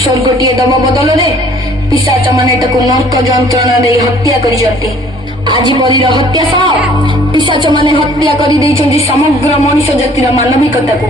स्वर्गटीय दब बदल पिशाच माने नर्क जंत्रणा दे हत्या कर आज परीर हत्या सह पिशाच माने हत्या कर समग्र मनुष्य जातिर मानविकता को।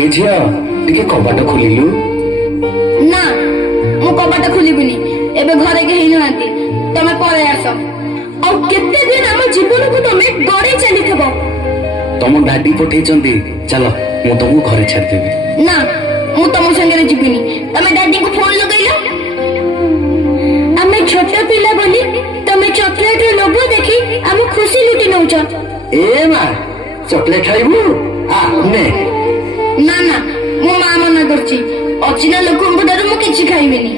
ए झियो टिके कबाट खोलिलु ना मु कबाट खोलिबिनी एबे घरे केही नांती तमे पळे आस और केते दिन हम जीवन को तमे गड़े चली थबो तम डाडी पठेइचंती चलो मु तुमको घरे छाड़ देबी ना मु तम संगे जीविनी तमे डैडी को फोन लगैला आमे छोट पिला बोली तमे चॉकलेट रे लोभो देखी हम खुशी लुटी नउछ ए मा चॉकलेट खाइबू आ ने ना ना मो मां मना करची अचिना लोक डर मु किछि खाइबिनी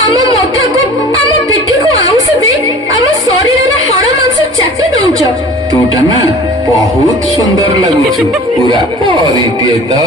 आम मथा को आम पिठी को आउस दे आम शरीर रे हाड़ मांस चाटी दउछ तूटा ना बहुत सुंदर लगुछु पूरा परिते तो